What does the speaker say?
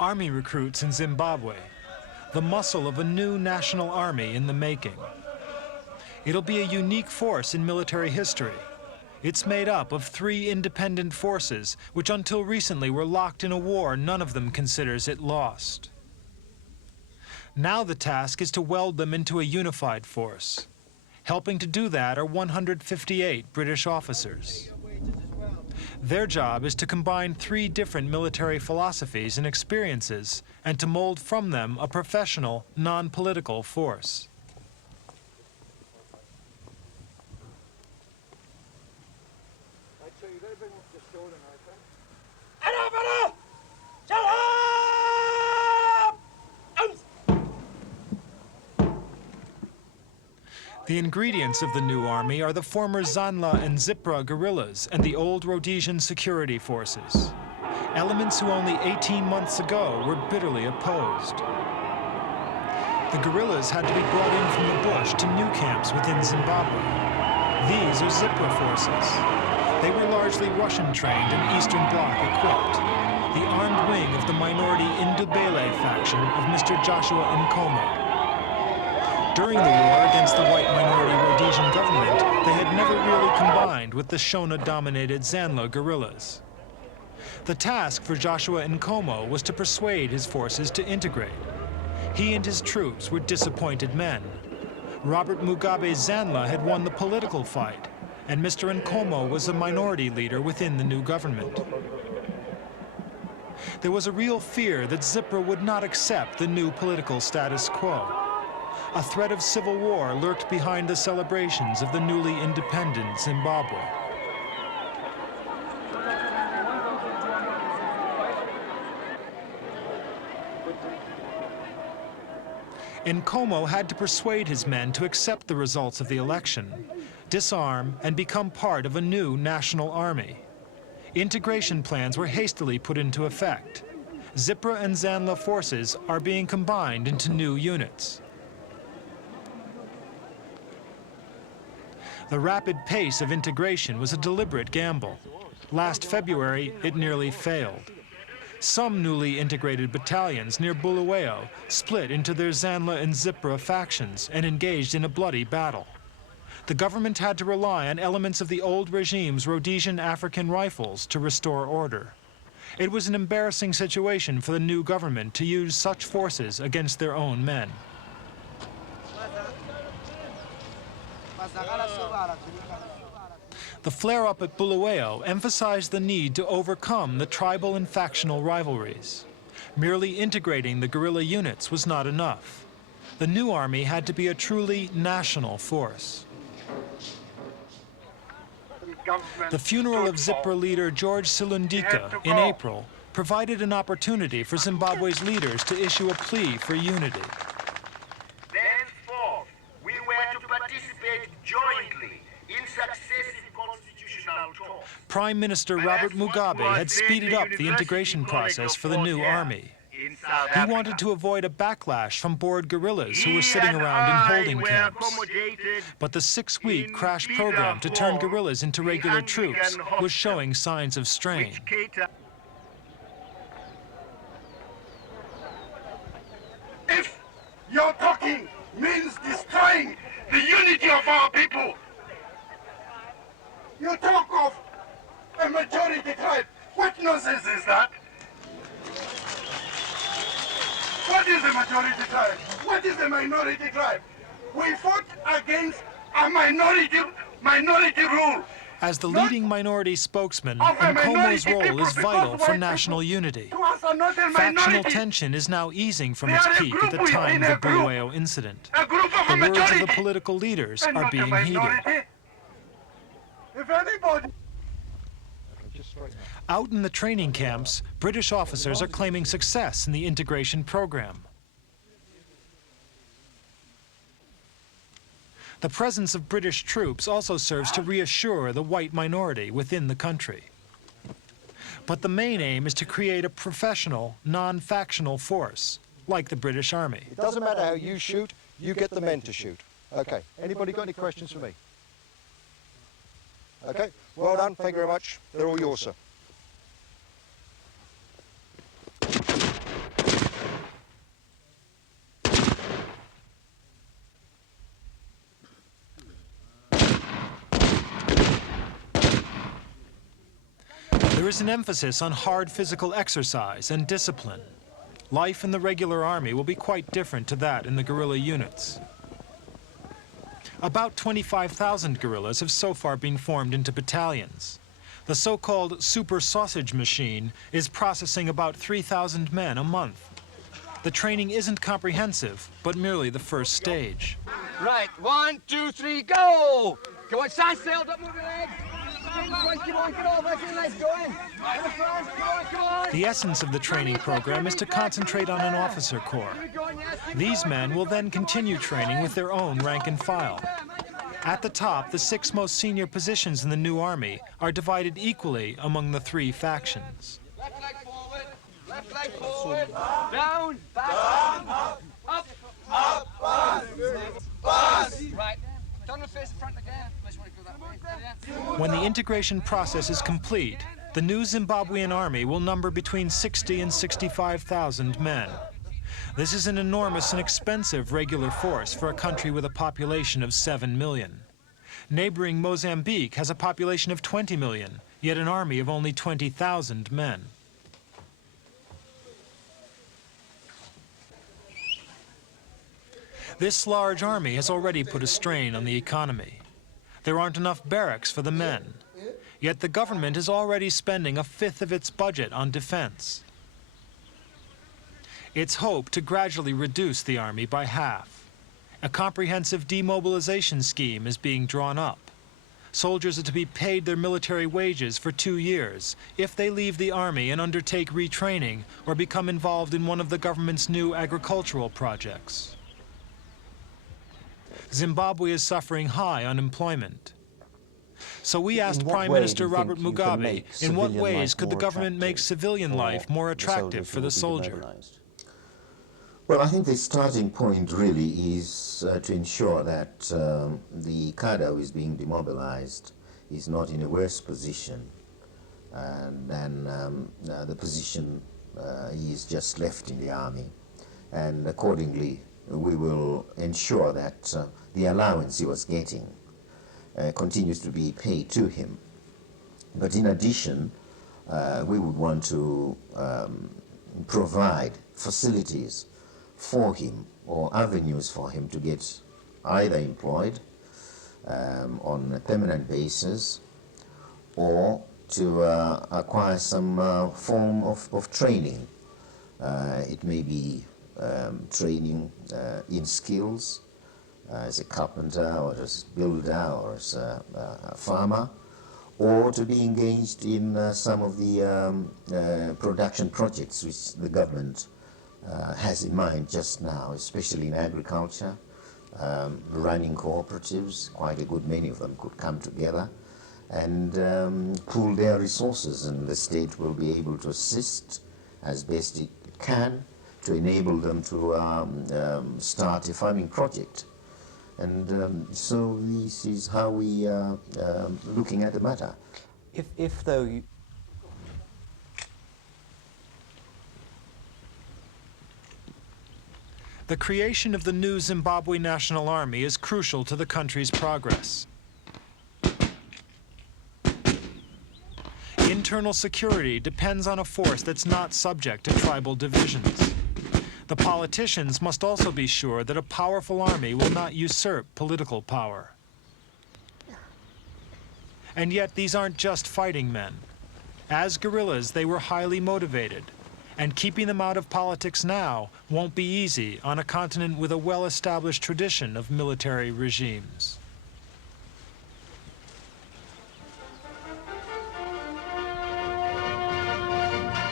Army recruits in Zimbabwe, the muscle of a new national army in the making. It'll be a unique force in military history. It's made up of 3 independent forces, which until recently were locked in a war none of them considers it lost. Now the task is to weld them into a unified force. Helping to do that are 158 British officers. Their job is to combine 3 different military philosophies and experiences and to mold from them a professional, non-political force. The ingredients of the new army are the former Zanla and Zipra guerrillas and the old Rhodesian security forces, elements who only 18 months ago were bitterly opposed. The guerrillas had to be brought in from the bush to new camps within Zimbabwe. These are Zipra forces. They were largely Russian-trained and Eastern Bloc equipped, the armed wing of the minority Indubele faction of Mr. Joshua Nkomo. During the war against the white minority Rhodesian government, they had never really combined with the Shona-dominated Zanla guerrillas. The task for Joshua Nkomo was to persuade his forces to integrate. He and his troops were disappointed men. Robert Mugabe's Zanla had won the political fight, and Mr. Nkomo was a minority leader within the new government. There was a real fear that Zipra would not accept the new political status quo. A threat of civil war lurked behind the celebrations of the newly independent Zimbabwe. Nkomo had to persuade his men to accept the results of the election, disarm, and become part of a new national army. Integration plans were hastily put into effect. Zipra and Zanla forces are being combined into new units. The rapid pace of integration was a deliberate gamble. Last February, it nearly failed. Some newly integrated battalions near Bulawayo split into their Zanla and Zipra factions and engaged in a bloody battle. The government had to rely on elements of the old regime's Rhodesian African rifles to restore order. It was an embarrassing situation for the new government to use such forces against their own men. The flare-up at Bulawayo emphasized the need to overcome the tribal and factional rivalries. Merely integrating the guerrilla units was not enough. The new army had to be a truly national force. The funeral of Zipra leader George Silundika in April provided an opportunity for Zimbabwe's leaders to issue a plea for unity. Thenceforth, we were to participate jointly in successive constitutional talks. Prime Minister Robert Mugabe had speeded up the integration process for the new army. He wanted to avoid a backlash from bored guerrillas who were sitting around in holding camps. But the 6-week crash program to turn guerrillas into regular troops was showing signs of strain. If your talking means destroying the unity of our people, you talk of a majority tribe. What nonsense is that? What is a majority tribe? What is a minority tribe? We fought against a minority rule. As the leading minority spokesman, Nkomo's role is vital for national unity. Factional tension is now easing from its peak at the time of the Bulawayo incident. The words of the political leaders are being heeded. Out in the training camps, British officers are claiming success in the integration program. The presence of British troops also serves to reassure the white minority within the country. But the main aim is to create a professional, non-factional force, like the British Army. It doesn't matter how you shoot, you get the men to shoot. Okay, anybody got any questions for me? Okay, well done, thank you very much. They're all yours, sir. There is an emphasis on hard physical exercise and discipline. Life in the regular army will be quite different to that in the guerrilla units. About 25,000 guerrillas have so far been formed into battalions. The so-called super sausage machine is processing about 3,000 men a month. The training isn't comprehensive, but merely the first stage. Right, 1, 2, 3, go! Come on, stand still, don't move your legs. Come on, get over, get your legs going. In the front, come on. The essence of the training program is to concentrate on an officer corps. These men will then continue training with their own rank and file. At the top, the 6 most senior positions in the new army are divided equally among the 3 factions. Left leg forward, down, back, up, right. Turn the face in front again. Unless you want to go that way. When the integration process is complete, the new Zimbabwean army will number between 60 and 65,000 men. This is an enormous and expensive regular force for a country with a population of 7 million. Neighboring Mozambique has a population of 20 million, yet an army of only 20,000 men. This large army has already put a strain on the economy. There aren't enough barracks for the men. Yet the government is already spending 1/5 of its budget on defense. It's hoped to gradually reduce the army by half. A comprehensive demobilization scheme is being drawn up. Soldiers are to be paid their military wages for 2 years if they leave the army and undertake retraining or become involved in one of the government's new agricultural projects. Zimbabwe is suffering high unemployment. So we asked Prime Minister Robert Mugabe, in what ways could the government make civilian life more attractive for the soldier? Well, I think the starting point really is to ensure that the cadre who is being demobilized is not in a worse position than the position he is just left in the army. And accordingly, we will ensure that the allowance he was getting continues to be paid to him. But in addition, we would want to provide facilities for him or avenues for him to get either employed on a permanent basis or to acquire some form of training. It may be training in skills as a carpenter or as a builder or as a farmer, or to be engaged in some of the production projects which the government has in mind just now, especially in agriculture, running cooperatives. Quite a good many of them could come together and pool their resources, and the state will be able to assist as best it can to enable them to start a farming project. And so this is how we are looking at the matter. If though you... The creation of the new Zimbabwe National Army is crucial to the country's progress. Internal security depends on a force that's not subject to tribal divisions. The politicians must also be sure that a powerful army will not usurp political power. And yet these aren't just fighting men. As guerrillas, they were highly motivated, and keeping them out of politics now won't be easy on a continent with a well-established tradition of military regimes.